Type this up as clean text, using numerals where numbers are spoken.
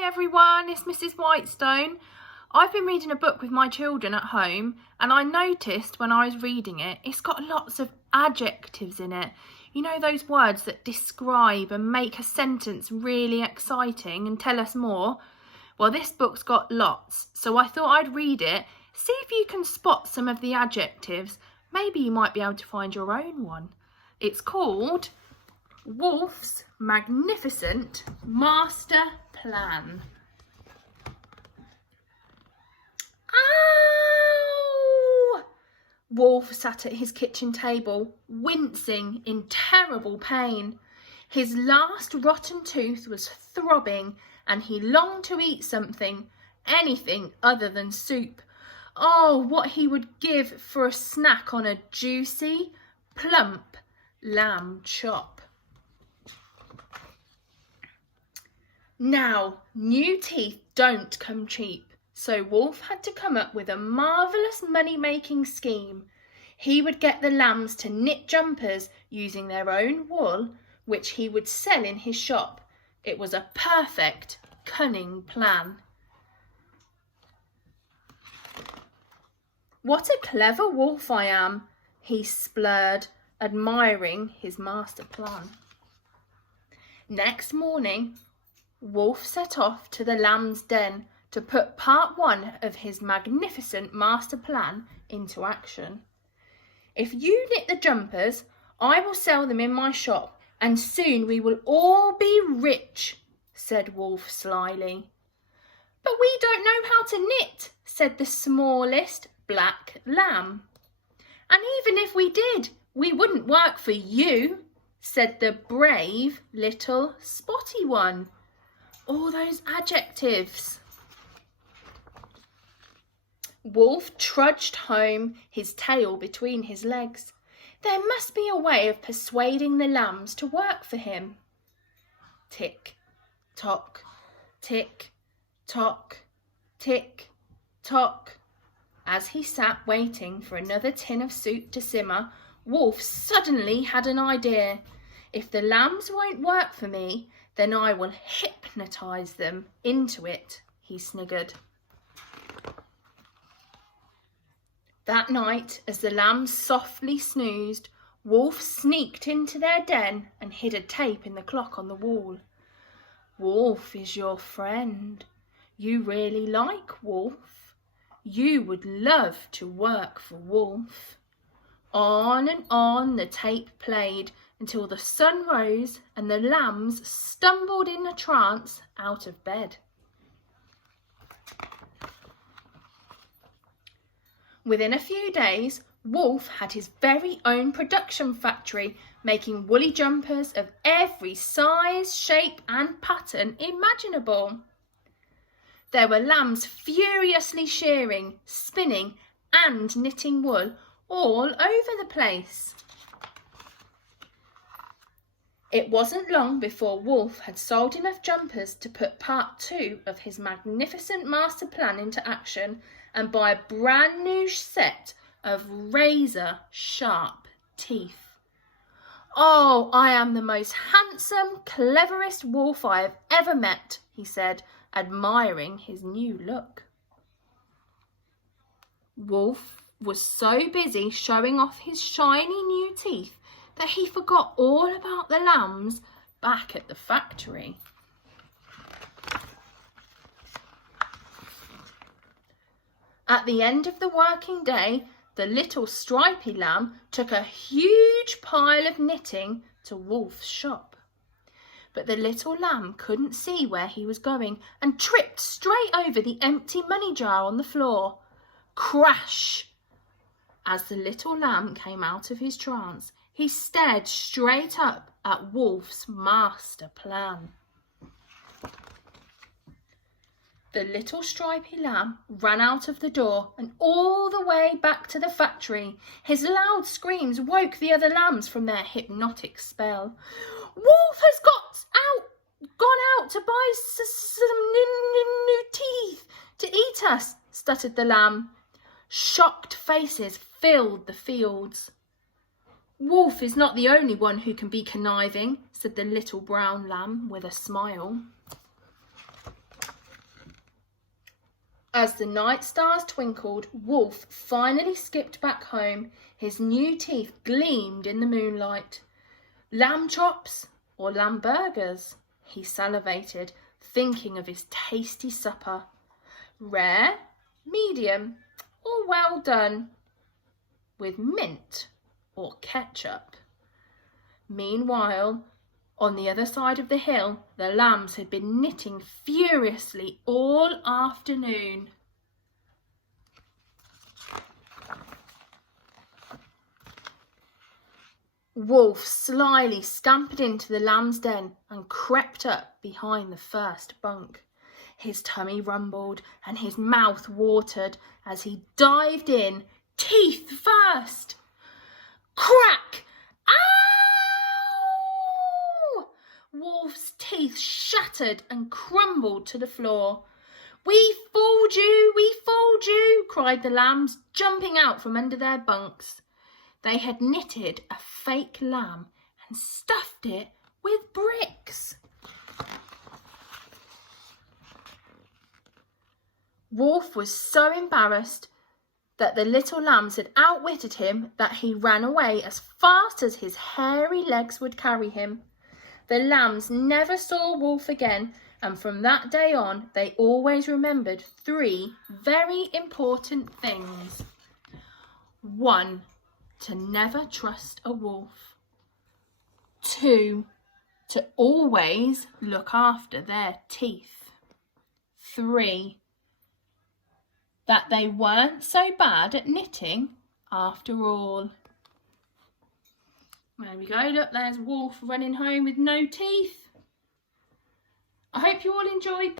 Hi everyone, it's Mrs. Whitestone. I've been reading a book with my children at home and I noticed when I was reading it, it's got lots of adjectives in it. You know, those words that describe and make a sentence really exciting and tell us more? Well, this book's got lots, so I thought I'd read it, see if you can spot some of the adjectives. Maybe you might be able to find your own one. It's called Wolf's Magnificent Master Plan. Ow! Wolf sat at his kitchen table, wincing in terrible pain. His last rotten tooth was throbbing and he longed to eat something, anything other than soup. Oh, what he would give for a snack on a juicy, plump lamb chop. Now, new teeth don't come cheap, so Wolf had to come up with a marvellous money-making scheme. He would get the lambs to knit jumpers using their own wool, which he would sell in his shop. It was a perfect, cunning plan. What a clever wolf I am, he splurred, admiring his master plan. Next morning, Wolf set off to the lamb's den to put part one of his magnificent master plan into action. If you knit the jumpers, I will sell them in my shop and soon we will all be rich, said Wolf slyly. But we don't know how to knit, said the smallest black lamb. And even if we did, we wouldn't work for you, said the brave little spotty one. All those adjectives. Wolf trudged home, his tail between his legs. There must be a way of persuading the lambs to work for him. Tick, tock, tick, tock, tick, tock. As he sat waiting for another tin of soup to simmer, Wolf suddenly had an idea. If the lambs won't work for me, then I will hypnotise them into it, he sniggered. That night, as the lambs softly snoozed, Wolf sneaked into their den and hid a tape in the clock on the wall. Wolf is your friend. You really like Wolf. You would love to work for Wolf. On and on the tape played until the sun rose and the lambs stumbled in a trance out of bed. Within a few days, Wolf had his very own production factory, making woolly jumpers of every size, shape and pattern imaginable. There were lambs furiously shearing, spinning and knitting wool all over the place. It wasn't long before Wolf had sold enough jumpers to put part two of his magnificent master plan into action and buy a brand new set of razor-sharp teeth. Oh, I am the most handsome, cleverest wolf I have ever met, he said, admiring his new look. Wolf was so busy showing off his shiny new teeth that he forgot all about the lambs back at the factory. At the end of the working day, the little stripy lamb took a huge pile of knitting to Wolf's shop. But the little lamb couldn't see where he was going and tripped straight over the empty money jar on the floor. Crash! As the little lamb came out of his trance, he stared straight up at Wolf's master plan. The little stripy lamb ran out of the door and all the way back to the factory. His loud screams woke the other lambs from their hypnotic spell. Wolf has gone out to buy some new teeth to eat us, stuttered the lamb. Shocked faces filled the fields. Wolf is not the only one who can be conniving, said the little brown lamb with a smile. As the night stars twinkled, Wolf finally skipped back home. His new teeth gleamed in the moonlight. Lamb chops or lamb burgers? He salivated, thinking of his tasty supper. Rare, medium, or well done? With mint or ketchup? Meanwhile, on the other side of the hill, the lambs had been knitting furiously all afternoon. Wolf slyly scampered into the lamb's den and crept up behind the first bunk. His tummy rumbled and his mouth watered as he dived in, teeth first. Crack! Ow! Wolf's teeth shattered and crumbled to the floor. "We fooled you! We fooled you!" cried the lambs, jumping out from under their bunks. They had knitted a fake lamb and stuffed it with bricks. Wolf was so embarrassed that the little lambs had outwitted him that he ran away as fast as his hairy legs would carry him. The lambs never saw Wolf again, and from that day on they always remembered 3 very important things. 1. To never trust a wolf. 2. To always look after their teeth. 3. That they weren't so bad at knitting after all. There we go, look, there's Wolf running home with no teeth. I hope you all enjoyed